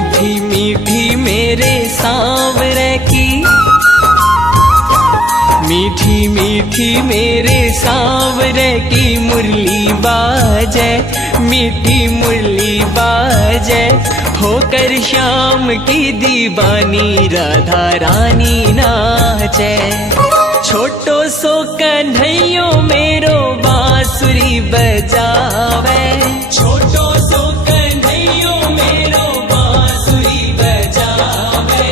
मीठी मीठी मेरे सांवरे की, मीठी मीठी मेरे सांवरे की मुरली बाजे, मीठी मुरली बाजे। होकर श्याम की दीवानी राधा रानी नाचे। छोटो सो कन्हैयो मेरो बांसुरी बजावे, छोटो सो कन्हैयो मेरो बांसुरी बजावे।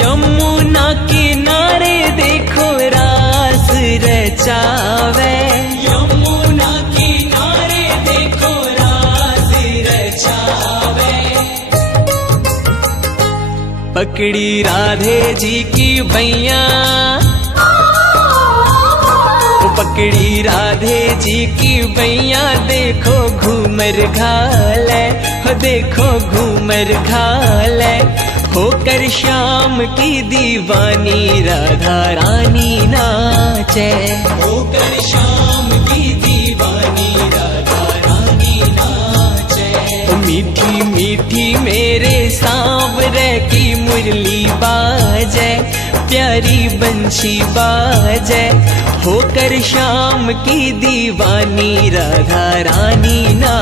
यमुना किनारे देखो रास रचावे, यमुना किनारे देखो रास रचावे। पकड़ी राधे जी की बैया, पकड़ी राधे जी की बैया। देखो घूमर घाले, हो देखो घूमर घाले। होकर श्याम की दीवानी राधा रानी नाचे, होकर श्याम की दीवानी राधा रानी नाचे। मीठी मीठी मेरे सांवरे की मुरली बाजे, प्यारी बंशी बाजे। होकर श्याम की दीवानी राधा रानी ना